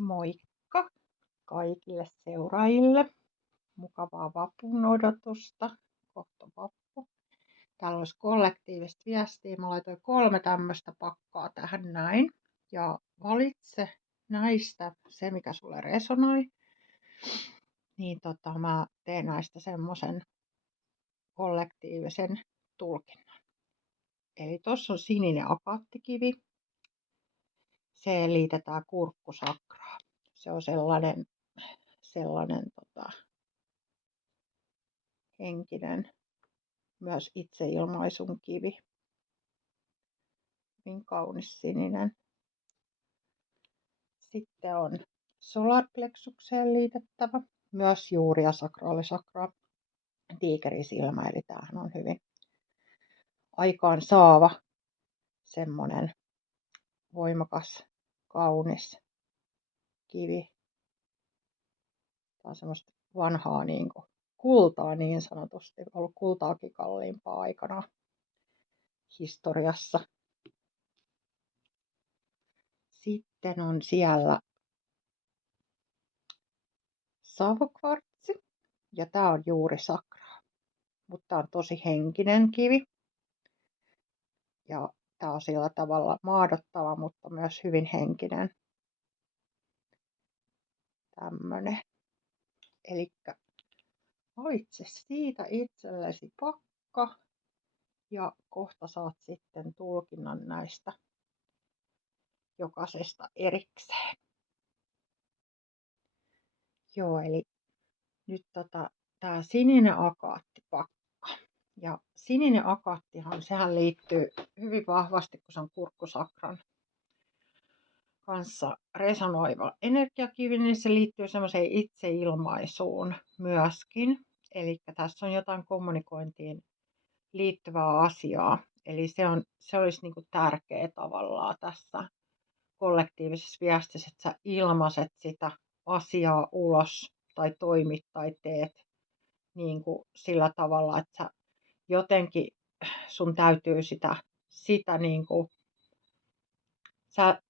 Moikka kaikille seuraajille. Mukavaa vapun odotusta. Kohta vappu. Täällä olisi kollektiivista viestiä. Mä laitoin 3 tämmöistä pakkaa tähän näin. Ja valitse näistä se, mikä sulle resonoi. Niin mä teen näistä semmoisen kollektiivisen tulkinnan. Eli tuossa on sininen akaattikivi. Se liitetään kurkkusakraan. Se on sellainen henkinen, myös itseilmaisun kivi. Hyvin kaunis sininen. Sitten on solarplexukseen liitettävä, myös juuri ja sakraalisakraa, tiikerisilmä, eli tämähän on hyvin aikaan saava, semmonen voimakas, kaunis kivi. Tämä on semmoista vanhaa kultaa niin sanotusti, ollut kultaakin kalliimpaa aikana historiassa. Sitten on siellä savokvartsi, ja tämä on juuri sakraa, mutta tämä on tosi henkinen kivi. Ja tämä on sillä tavalla maadottava, mutta myös hyvin henkinen. Tämmönen. Elikkä valitse siitä itsellesi pakka ja kohta saat sitten tulkinnan näistä jokaisesta erikseen. Joo, eli nyt tää sininen akaattipakka. Ja sininen akaattihan, sehän liittyy hyvin vahvasti, kun se on kurkkusakran kanssa resonoiva energiakivi, niin se liittyy semmoiseen itseilmaisuun myöskin. Eli tässä on jotain kommunikointiin liittyvää asiaa. Eli se olisi niin kuin tärkeä tavallaan tässä kollektiivisessa viestissä, että sä ilmaiset sitä asiaa ulos tai toimit tai teet niin kuin sillä tavalla, että sä jotenkin sun täytyy sitä niin kuin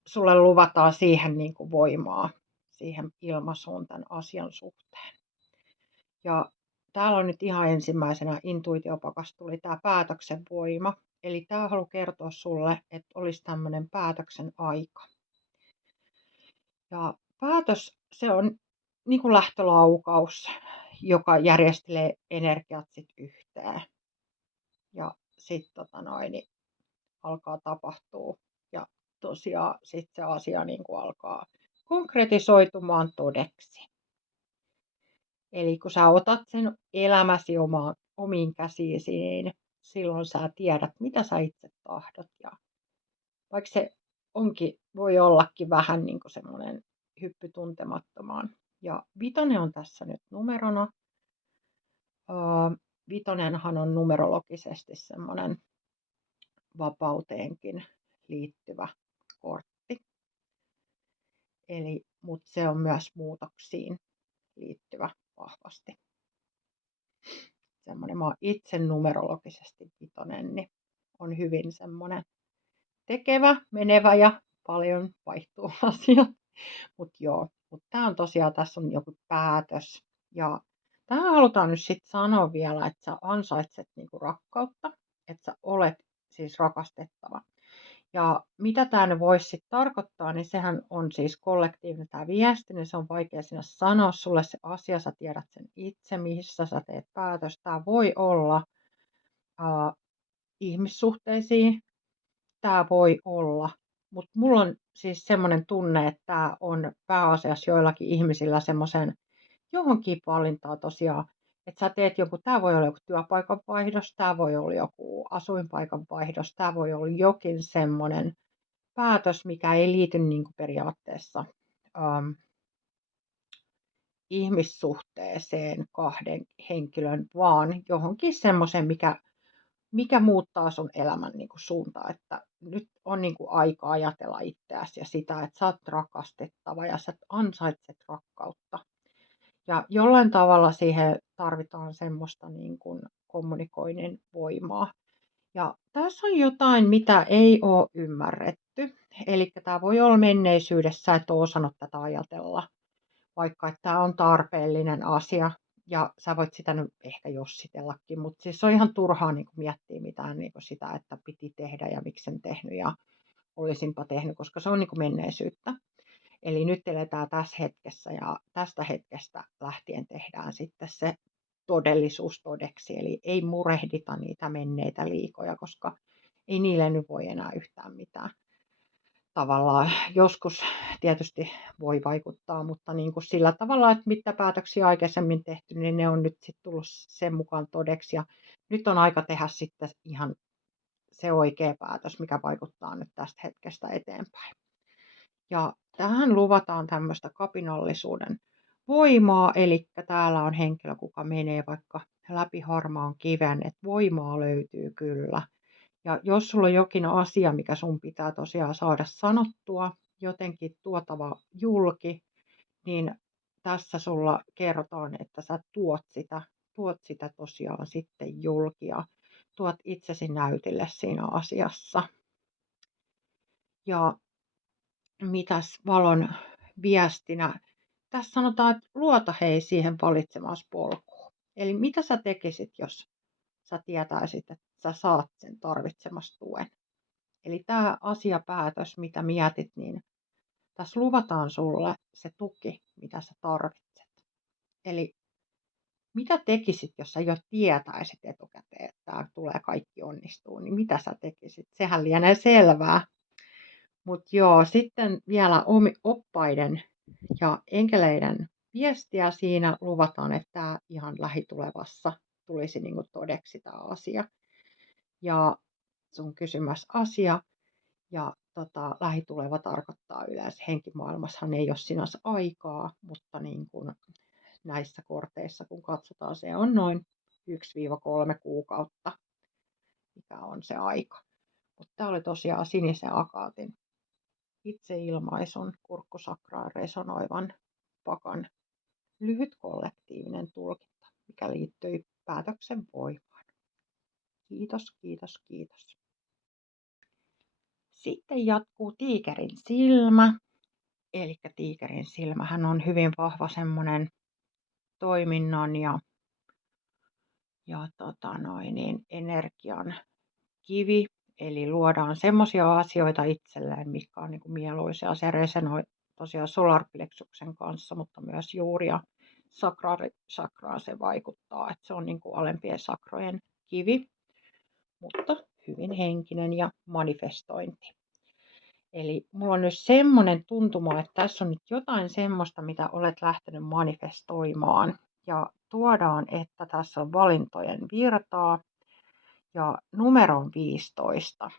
sulle luvataan siihen niin kuin voimaa, siihen ilmaisuun tämän asian suhteen. Ja täällä on nyt ihan ensimmäisenä intuitiopakasta tuli tämä päätöksen voima. Eli tämä haluaa kertoa sulle, että olisi tämmöinen päätöksen aika. Ja päätös, se on niin kuin lähtölaukaus, joka järjestelee energiat sit yhteen. Ja sitten alkaa tapahtua. Ja tosiaan sitten se asia niin kuin alkaa konkretisoitumaan todeksi. Eli kun sä otat sen elämäsi omiin käsiisi, niin silloin sä tiedät, mitä sä itse tahdot. Ja vaikka se voi ollakin vähän niin kuin semmoinen hyppy tuntemattomaan. Ja 5 on tässä nyt numerona. 5:nhan on numerologisesti semmoinen vapauteenkin liittyvä kortti. Mutta se on myös muutoksiin liittyvä vahvasti. Semmoinen, mä oon itse numerologisesti 5, niin on hyvin semmoinen tekevä, menevä ja paljon vaihtuu asiat. Mutta tää on tosiaan, tässä on joku päätös. Ja tähän halutaan nyt sitten sanoa vielä, että sä ansaitset niinku rakkautta, että sä olet siis rakastettava. Ja mitä tämä voisi sitten tarkoittaa, niin sehän on siis kollektiivinen tämä viesti, niin se on vaikea sinä sanoa sulle se asia, sä tiedät sen itse, missä sä teet päätös. Tämä voi olla ihmissuhteisiin, tämä voi olla, mutta mulla on siis semmoinen tunne, että tämä on pääasiassa joillakin ihmisillä semmoisen johonkin valintaa tosiaan, että sä teet joku, tämä voi olla joku työpaikan vaihdos, tämä voi olla joku asuinpaikan vaihdos, tämä voi olla jokin semmoinen päätös, mikä ei liity niin kuin periaatteessa ihmissuhteeseen 2 henkilön, vaan johonkin semmoisen, mikä muuttaa sun elämän niin kuin suuntaa, että nyt on niin kuin aika ajatella itseäsi ja sitä, että sä oot rakastettava ja sä ansaitset rakkautta. Ja jollain tavalla siihen tarvitaan semmoista niin kuin kommunikoinnin voimaa. Ja tässä on jotain, mitä ei ole ymmärretty. Eli tämä voi olla menneisyydessä, et ole osannut tätä ajatella, vaikka että tämä on tarpeellinen asia ja sä voit sitä nyt ehkä jossitellakin, mutta siis se on ihan turhaa niin kuin miettiä mitään niin kuin sitä, että piti tehdä ja miksi en tehnyt ja olisinpa tehnyt, koska se on niin kuin menneisyyttä. Eli nyt eletään tässä hetkessä ja tästä hetkestä lähtien tehdään sitten se todellisuus todeksi. Eli ei murehdita niitä menneitä liikoja, koska ei niille nyt voi enää yhtään mitään. Tavallaan joskus tietysti voi vaikuttaa, mutta niin kuin sillä tavalla, että mitä päätöksiä aikaisemmin tehty, niin ne on nyt sitten tullut sen mukaan todeksi. Ja nyt on aika tehdä sitten ihan se oikea päätös, mikä vaikuttaa nyt tästä hetkestä eteenpäin. Ja tähän luvataan tämmöistä kapinallisuuden voimaa, eli täällä on henkilö, kuka menee vaikka läpi harmaan kiven, että voimaa löytyy kyllä. Ja jos sulla on jokin asia, mikä sun pitää tosiaan saada sanottua, jotenkin tuotava julki, niin tässä sulla kerrotaan, että sä tuot sitä tosiaan sitten julki ja tuot itsesi näytille siinä asiassa. Ja mitäs valon viestinä? Tässä sanotaan, että luota hei siihen valitsemaan polkuun. Eli mitä sä tekisit, jos sä tietäisit, että sä saat sen tarvitsemasi tuen? Eli tämä asiapäätös, mitä mietit, niin tässä luvataan sulle se tuki, mitä sä tarvitset. Eli mitä tekisit, jos sä jo tietäisit etukäteen, että tämä tulee kaikki onnistuu, niin mitä sä tekisit? Sehän lienee selvää. Mutta joo, sitten vielä oppaiden ja enkeleiden viestiä siinä luvataan, että tämä ihan lähitulevassa tulisi niin kuin todeksi tämä asia. Ja sun kysymässä asia ja lähituleva tarkoittaa yleensä henkimaailmassahan ei ole sinänsä aikaa, mutta niin kuin näissä korteissa kun katsotaan, se on noin 1-3 kuukautta, mikä on se aika. Mutta tämä oli tosiaan sinisen akaatin itseilmaisun kurkkusakraan resonoivan pakan lyhyt kollektiivinen tulkinta, mikä liittyi päätöksen voimaan. Kiitos, kiitos, kiitos. Sitten jatkuu tiikerin silmä. Eli tiikerin silmähän on hyvin vahva semmoinen toiminnan ja energian kivi. Eli luodaan semmoisia asioita itselleen, mitkä on niin kuin mieluisia. Se resonoi tosiaan solarplexuksen kanssa, mutta myös juuri ja sakraan se vaikuttaa, että se on niin kuin alempien sakrojen kivi, mutta hyvin henkinen ja manifestointi. Eli mulla on nyt semmoinen tuntuma, että tässä on nyt jotain semmoista, mitä olet lähtenyt manifestoimaan. Ja tuodaan, että tässä on valintojen virtaa ja numero on 15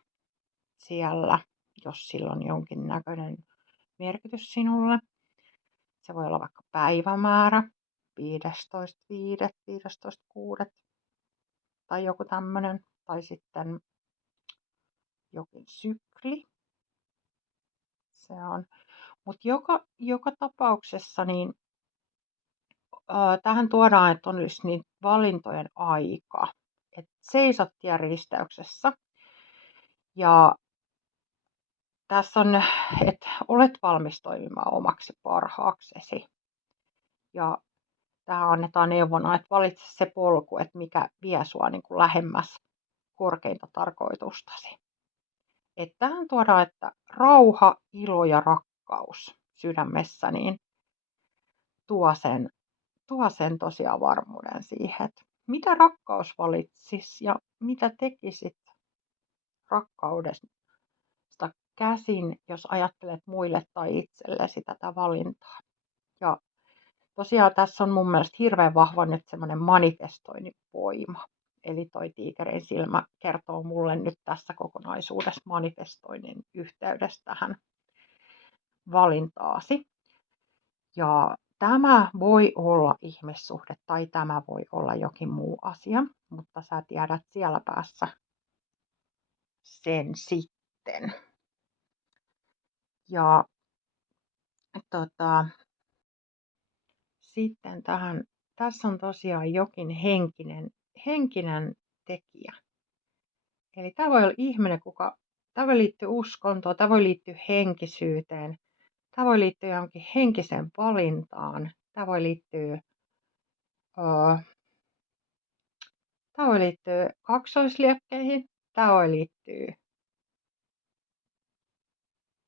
siellä, jos sillä on jonkinnäköinen merkitys sinulle. Se voi olla vaikka päivämäärä, 15.5., 15.6. tai joku tämmöinen, tai sitten jokin sykli. Se on. Mutta joka tapauksessa niin tähän tuodaan, että olisi niin valintojen aika. Että seisot tien risteyksessä. Ja tässä on, että olet valmis toimimaan omaksi parhaaksesi. Ja tähän annetaan neuvona, että valitse se polku, että mikä vie sinua niin kuin lähemmäs korkeinta tarkoitustasi. Että tähän tuodaan, että rauha, ilo ja rakkaus sydämessä niin tuo sen tosiaan varmuuden siihen, että mitä rakkaus valitsisi ja mitä tekisit rakkaudesta käsin, jos ajattelet muille tai itsellesi tätä valintaa. Ja tosiaan tässä on mun mielestä hirveän vahva nyt semmoinen manifestoinnin voima. Eli toi tiikerin silmä kertoo mulle nyt tässä kokonaisuudessa manifestoinnin yhteydessä tähän valintaasi. Ja tämä voi olla ihmissuhde tai tämä voi olla jokin muu asia, mutta sä tiedät siellä päässä sen sitten. Ja sitten tässä on tosiaan jokin henkinen tekijä. Eli tämä voi olla ihminen, tämä voi liittyä uskontoon, tämä voi liittyä henkisyyteen, tämä voi liittyä johonkin henkiseen valintaan, öö, tämä voi liittyä kaksoisliekkeihin, tämä voi liittyä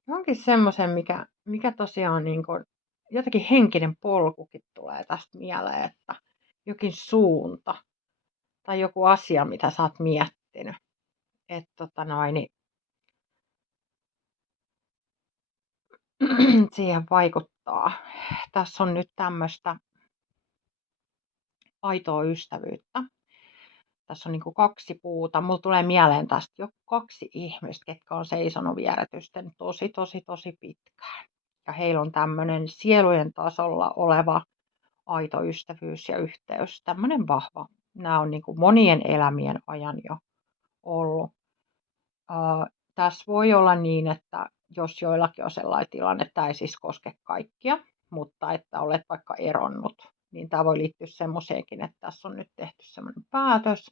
johonkin semmoiseen, mikä tosiaan niin kuin, jotenkin henkinen polkukin tulee tästä mieleen, että jokin suunta tai joku asia, mitä sä oot miettinyt. Että niin siihen vaikuttaa. Tässä on nyt tämmöistä aitoa ystävyyttä. Tässä on niin kuin 2 puuta. Mulla tulee mieleen tästä jo 2 ihmistä, ketkä on seisonut vieretysten tosi pitkään. Ja heillä on tämmöinen sielujen tasolla oleva aito ystävyys ja yhteys. Tämmöinen vahva. Nämä on niin kuin monien elämien ajan jo ollut. Tässä voi olla niin, että jos joillakin on sellainen tilanne, että tämä ei siis koske kaikkia, mutta että olet vaikka eronnut, niin tämä voi liittyä semmoiseenkin, että tässä on nyt tehty semmoinen päätös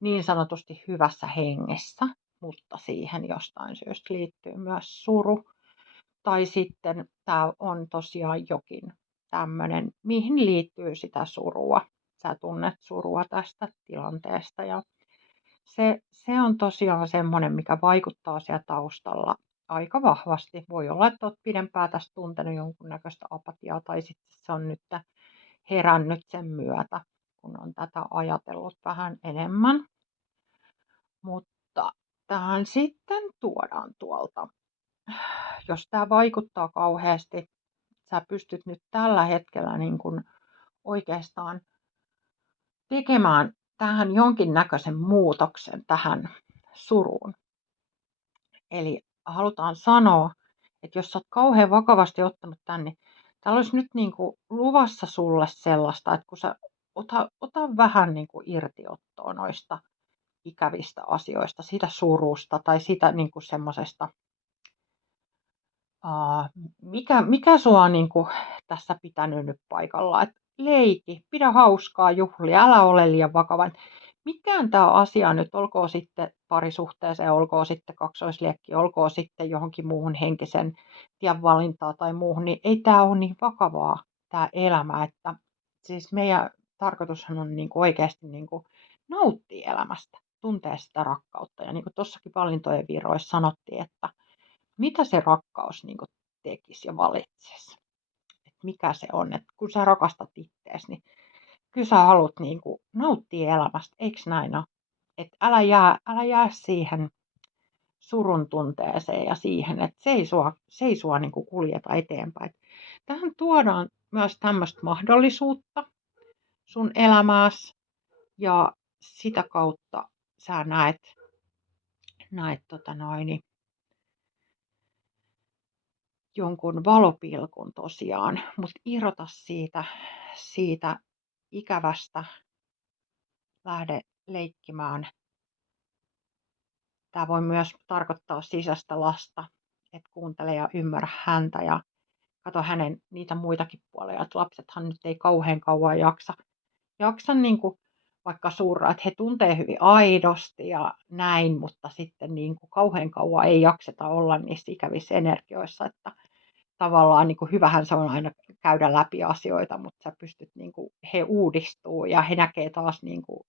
niin sanotusti hyvässä hengessä, mutta siihen jostain syystä liittyy myös suru. Tai sitten tämä on tosiaan jokin tämmöinen, mihin liittyy sitä surua. Sä tunnet surua tästä tilanteesta ja se on tosiaan semmoinen, mikä vaikuttaa siellä taustalla aika vahvasti. Voi olla, että olet pidempään tästä tuntenut jonkunnäköistä apatiaa tai sitten se on nyt herännyt sen myötä, kun on tätä ajatellut vähän enemmän. Mutta tähän sitten tuodaan tuolta. Jos tämä vaikuttaa kauheasti, sä pystyt nyt tällä hetkellä niin kuin oikeastaan tekemään tähän jonkinnäköisen muutoksen tähän suruun. Eli halutaan sanoa, että jos sä oot kauhean vakavasti ottanut tämän, niin täällä olisi nyt niin kuin luvassa sulle sellaista, että kun sä ota vähän niin kuin irtiottoa noista ikävistä asioista, siitä surusta tai siitä niin kuin semmoisesta, mikä sua on niin kuin tässä pitänyt nyt paikalla. Et leiki, pidä hauskaa juhlia, älä ole liian vakava. Mikään tämä asia nyt, olkoon sitten parisuhteeseen, olkoon sitten kaksoisliekki, olkoon sitten johonkin muuhun henkisen tien valintaa tai muuhun, niin ei tämä ole niin vakavaa tämä elämä, että siis meidän tarkoitushan on niin kuin oikeasti niin kuin nauttia elämästä, tuntea sitä rakkautta. Ja niin kuin tuossakin valintojen viroissa sanottiin, että mitä se rakkaus niin kuin tekisi ja valitsisi. Että mikä se on, että kun sä rakastat itseäsi, niin kyllä sä haluat niin kuin nauttia elämästä, eikö näin ole? Että älä jää siihen surun tunteeseen ja siihen, että se ei sua niin kuin kuljeta eteenpäin. Tähän tuodaan myös tämmöistä mahdollisuutta sun elämääsi ja sitä kautta sä näet jonkun valopilkun tosiaan, mutta irrota siitä ikävästä, lähde leikkimään. Tämä voi myös tarkoittaa sisäistä lasta, että kuuntele ja ymmärrä häntä ja katso hänen niitä muitakin puolia. Että lapsethan nyt ei kauhean kauan jaksa niin kuin vaikka surra, että he tuntee hyvin aidosti ja näin, mutta sitten niin kuin kauhean kauan ei jakseta olla niissä ikävissä energioissa, että tavallaan niin kuin hyvähän se on aina käydä läpi asioita, mutta sä pystyt, niin kuin, he uudistuu ja he näkee taas niin kuin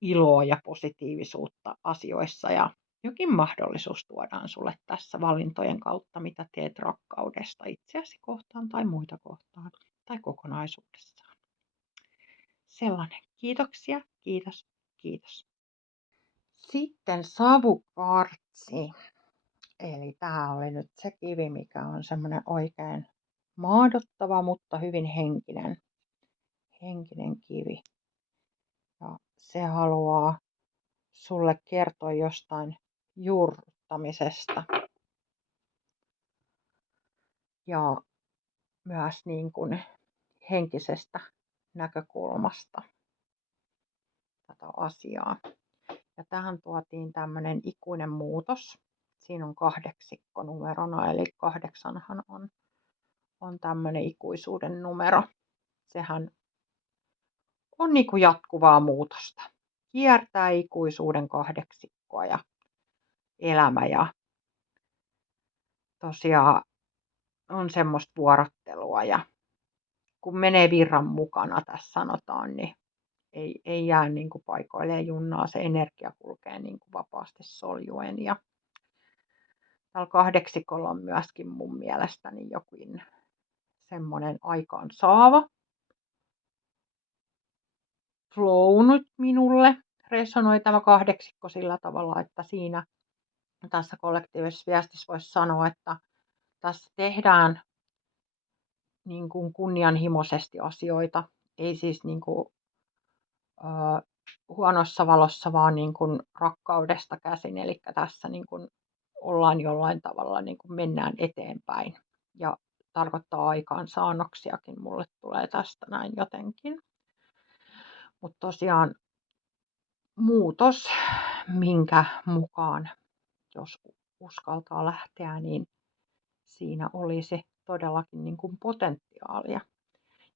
iloa ja positiivisuutta asioissa ja jokin mahdollisuus tuodaan sulle tässä valintojen kautta, mitä teet rakkaudesta itseäsi kohtaan tai muita kohtaan tai kokonaisuudessaan. Sellainen. Kiitoksia. Kiitos. Kiitos. Sitten savukvartsi. Eli tämä oli nyt se kivi, mikä on semmoinen oikein maadottava, mutta hyvin henkinen kivi. Ja se haluaa sulle kertoa jostain juurruttamisesta ja myös niin kuin henkisestä näkökulmasta tätä asiaa. Ja tähän tuotiin tämmöinen ikuinen muutos. Siinä on 8 numerona, eli 8han on tämmöinen ikuisuuden numero. Sehän on niin kuin jatkuvaa muutosta. Kiertää ikuisuuden 8 elämä ja tosiaan on semmoista vuorottelua ja kun menee virran mukana tässä sanotaan, niin ei jää niin kuin paikoilleen junnaa, se energia kulkee niin kuin vapaasti soljuen ja tällä kahdeksikolla on myöskin mun mielestäni jokin semmoinen aikaansaava flow nyt minulle. Resonoi tämä kahdeksikko sillä tavalla, että siinä tässä kollektiivisessa viestissä voisi sanoa, että tässä tehdään niin kuin kunnianhimoisesti asioita, ei siis niin kuin, huonossa valossa, vaan niin kuin rakkaudesta käsin. Eli tässä niin kuin ollaan jollain tavalla, niin kuin mennään eteenpäin. Ja tarkoittaa aikaansaannoksiakin, mulle tulee tästä näin jotenkin. Mutta tosiaan muutos, minkä mukaan, jos uskaltaa lähteä, niin siinä olisi todellakin niin kuin potentiaalia.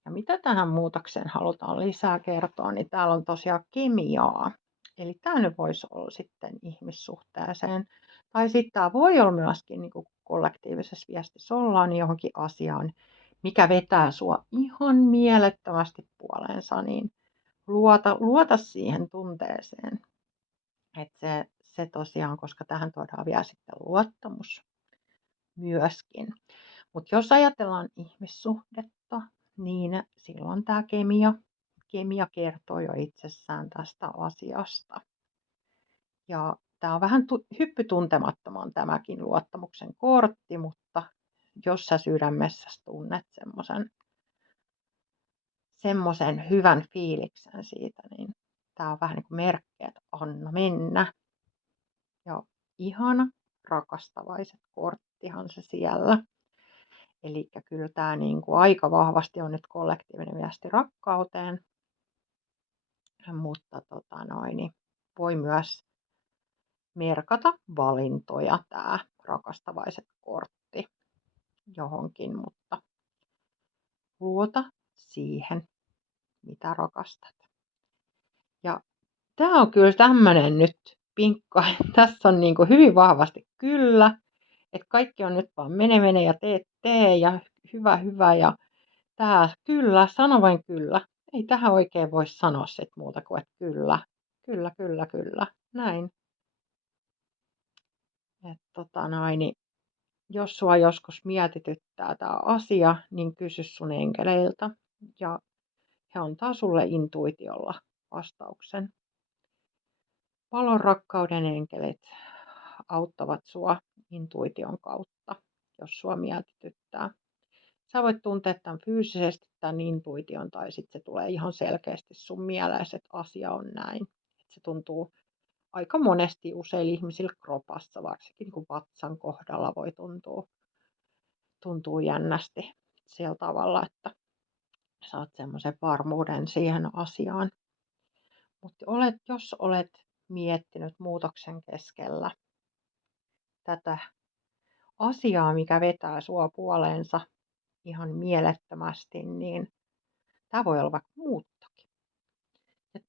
Ja mitä tähän muutokseen halutaan lisää kertoa, niin täällä on tosiaan kemiaa. Eli tämä nyt voisi olla sitten ihmissuhteeseen. Tai sitten tämä voi olla myöskin niin kuin kollektiivisessa viestissä ollaan johonkin asiaan, mikä vetää sua ihan mielettömästi puoleensa, niin luota siihen tunteeseen. Että se tosiaan, koska tähän tuodaan vielä sitten luottamus myöskin. Mutta jos ajatellaan ihmissuhdetta, niin silloin tämä kemia kertoo jo itsessään tästä asiasta. Ja tämä on vähän hyppy tuntemattomaan tämäkin luottamuksen kortti, mutta jos sä sydämessä tunnet semmoisen hyvän fiiliksen siitä, niin tämä on vähän niin kuin merkki, että anna mennä. Ja ihana, rakastavaiset korttihan se siellä. Eli kyllä tämä niin kuin aika vahvasti on nyt kollektiivinen viesti rakkauteen, mutta niin voi myös merkata valintoja tämä rakastavaiset kortti johonkin, mutta luota siihen, mitä rakastat. Ja tämä on kyllä tämmöinen nyt pinkka, tässä on niin kuin hyvin vahvasti kyllä, että kaikki on nyt vaan mene ja tee ja hyvä ja tämä kyllä, sano vain kyllä. Ei tähän oikein voi sanoa sit muuta kuin, että kyllä, näin. Niin jos sua joskus mietityttää tämä asia, niin kysy sun enkeleiltä ja he antaa sulle intuitiolla vastauksen. Valon rakkauden enkelit auttavat sua intuition kautta, jos sua mietityttää. Sä voit tuntea tämän fyysisesti, tämän intuition, tai sitten se tulee ihan selkeästi sun mieleen, että asia on näin. Se tuntuu aika monesti useilla ihmisillä kropassa, varsinkin kun vatsan kohdalla voi tuntua jännästi sillä tavalla, että saat semmoisen varmuuden siihen asiaan. Mutta jos olet miettinyt muutoksen keskellä tätä asiaa, mikä vetää sua puoleensa ihan mielettömästi, niin tämä voi olla vaikka muuttakin.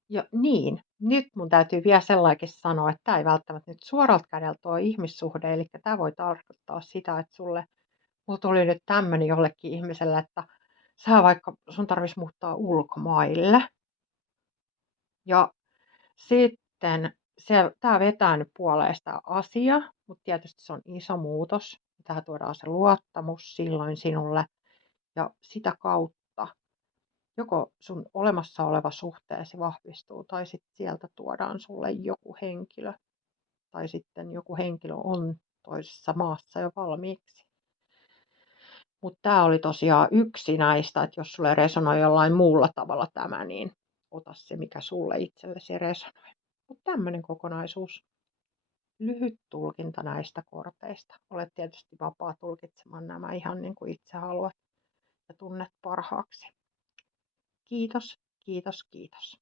Ja niin, nyt mun täytyy vielä sellainen sanoa, että tämä ei välttämättä nyt suoralta kädeltä ole ihmissuhde, eli tämä voi tarkoittaa sitä, että mulla tuli nyt tämmöinen jollekin ihmiselle, että sun tarvitsisi muuttaa ulkomaille. Ja sitten tämä vetää nyt puolesta asia, mutta tietysti se on iso muutos. Tähän tuodaan se luottamus silloin sinulle ja sitä kautta joko sun olemassa oleva suhteesi vahvistuu tai sitten sieltä tuodaan sulle joku henkilö tai sitten joku henkilö on toisessa maassa jo valmiiksi. Mutta tämä oli tosiaan yksi näistä, että jos sulle resonoi jollain muulla tavalla tämä, niin ota se, mikä sulle itsellesi resonoi. Mutta tämmöinen kokonaisuus. Lyhyt tulkinta näistä korteista. Olet tietysti vapaa tulkitsemaan nämä ihan niin kuin itse haluat ja tunnet parhaaksi. Kiitos, kiitos, kiitos.